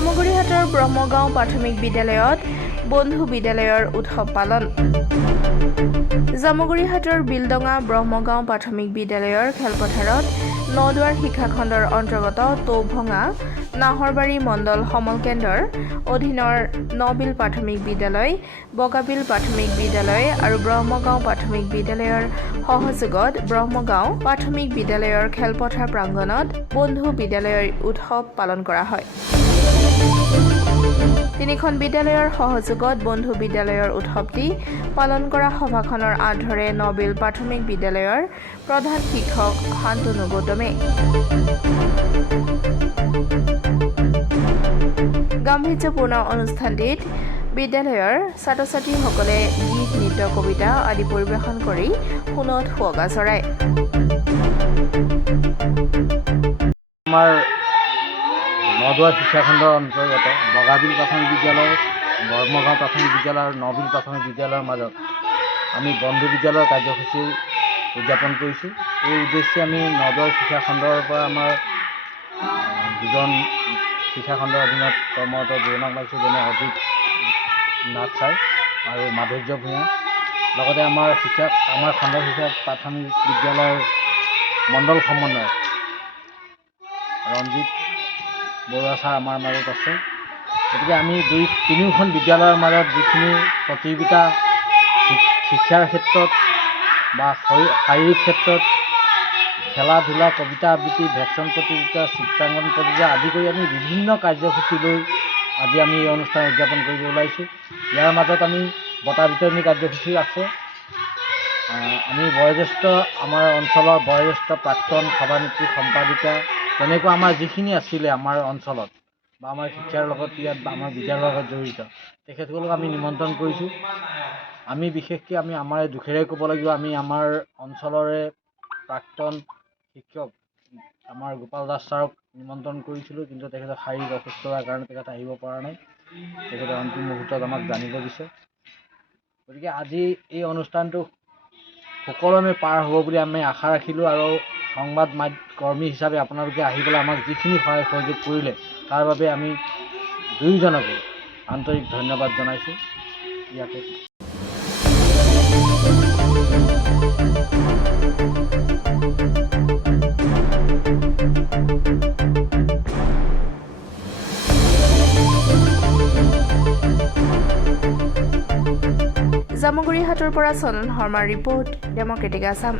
জামুগুৰিহাটৰ ব্ৰহ্মগাঁও প্ৰাথমিক বিদ্যালয়ত বন্ধু বিদ্যালয়ৰ উৎসৱ পালন। জামুগুৰিহাটৰ বিলডঙা ব্ৰহ্মগাঁও প্ৰাথমিক বিদ্যালয়ৰ খেলপথাৰত নদুৱাৰ শিক্ষাখণ্ডৰ অন্তৰ্গত তৌভঙা নাহৰবাৰী মণ্ডল সমল কেন্দ্ৰৰ অধীনৰ নবিল প্ৰাথমিক বিদ্যালয়, বগাবিল প্ৰাথমিক বিদ্যালয় আৰু ব্ৰহ্মগাঁও প্ৰাথমিক বিদ্যালয়ৰ সহযোগত ব্ৰহ্মগাঁও প্ৰাথমিক বিদ্যালয়ৰ খেলপথাৰ প্ৰাংগণত বন্ধু বিদ্যালয়ৰ উৎসৱ পালন কৰা হয়। তিনিখন বিদ্যালয়ৰ সহযোগত বন্ধু বিদ্যালয়ৰ উৎসৱটি পালন কৰা সভাখনৰ আধৰে নবিল প্ৰাথমিক বিদ্যালয়ৰ প্ৰধান শিক্ষক শান্তনু গৌতমে গাম্ভীৰ্যপূৰ্ণ অনুষ্ঠানটিত বিদ্যালয়ৰ ছাত্ৰ-ছাত্ৰীসকলে গীত, নৃত্য, কবিতা আদি পৰিৱেশন কৰি সোণত সুৱগা চৰায়। আমাৰ নদুৱাৰ শিক্ষাখণ্ডৰ অন্তৰ্গত বগাবিল প্ৰাথমিক বিদ্যালয়, ব্ৰহ্মগাঁও প্ৰাথমিক বিদ্যালয় আৰু নবিল প্ৰাথমিক বিদ্যালয়ৰ মাজত আমি বন্ধু বিদ্যালয়ৰ কাৰ্যসূচী উদযাপন কৰিছোঁ। এই উদ্দেশ্যে আমি নদুৱাৰ শিক্ষাখণ্ডৰ পৰা আমাৰ দুজন শিক্ষাখণ্ডৰ অধীনত কৰ্মৰত যুৱনাক পাইছোঁ, যেনে অজিত নাথ ছাৰ আৰু মাধুৰ্য ভূঞা। লগতে আমাৰ খণ্ড শিক্ষা প্ৰাথমিক বিদ্যালয়ৰ মণ্ডল সমন্বয়ক ৰঞ্জিত বৰুৱা ছাৰ আমাৰ মাজত আছে। গতিকে আমি তিনিওখন বিদ্যালয়ৰ মাজত যিখিনি প্ৰতিযোগিতা শিক্ষাৰ ক্ষেত্ৰত বা শাৰীৰিক ক্ষেত্ৰত খেলা ধূলা, কবিতা আবৃত্তি, ভেকশ্যন প্ৰতিযোগিতা, চিত্ৰাংকন প্ৰতিযোগিতা আদি কৰি আমি বিভিন্ন কাৰ্যসূচী লৈ আজি আমি এই অনুষ্ঠান উদযাপন কৰিব ওলাইছোঁ। ইয়াৰ মাজত আমি বঁটা বিতৰণী কাৰ্যসূচী আছে। আমি আমাৰ অঞ্চলৰ বয়োজ্যেষ্ঠ প্ৰাক্তন সভানেত্ৰী, সম্পাদিকা, তেনেকুৱা আমাৰ যিখিনি আছিলে আমাৰ অঞ্চলত বা আমাৰ শিক্ষাৰ লগত ইয়াত আমাৰ বিদ্যালয়ৰ লগত জড়িত তেখেতসকলক আমি নিমন্ত্ৰণ কৰিছোঁ। আমি বিশেষকৈ আমাৰ দুখেৰে ক'ব লাগিব, আমি আমাৰ অঞ্চলৰে প্ৰাক্তন শিক্ষক আমাৰ গোপাল দাস ছাৰক নিমন্ত্ৰণ কৰিছিলোঁ, কিন্তু তেখেতে শাৰীৰিক অসুস্থতাৰ কাৰণে তেখেত আহিব পৰা নাই। তেখেতে অন্তিম মুহূৰ্তত আমাক জানিব দিছে। গতিকে আজি এই অনুষ্ঠানটো সুকলমে পাৰ হ'ব বুলি আমি আশা ৰাখিলোঁ আৰু সংবাদ কৰ্মী হিচাপে আপোনালোকে আহি পেলাই আমাক যিখিনি সহায় সহযোগ কৰিলে তাৰ বাবে আমি দুয়োজনকে আন্তৰিক ধন্যবাদ জনাইছোঁ। ইয়াতে জামুগুৰিহাটৰ পৰা চন্দন শৰ্মাৰ ৰিপৰ্ট, ডেমক্ৰেটিক আছাম।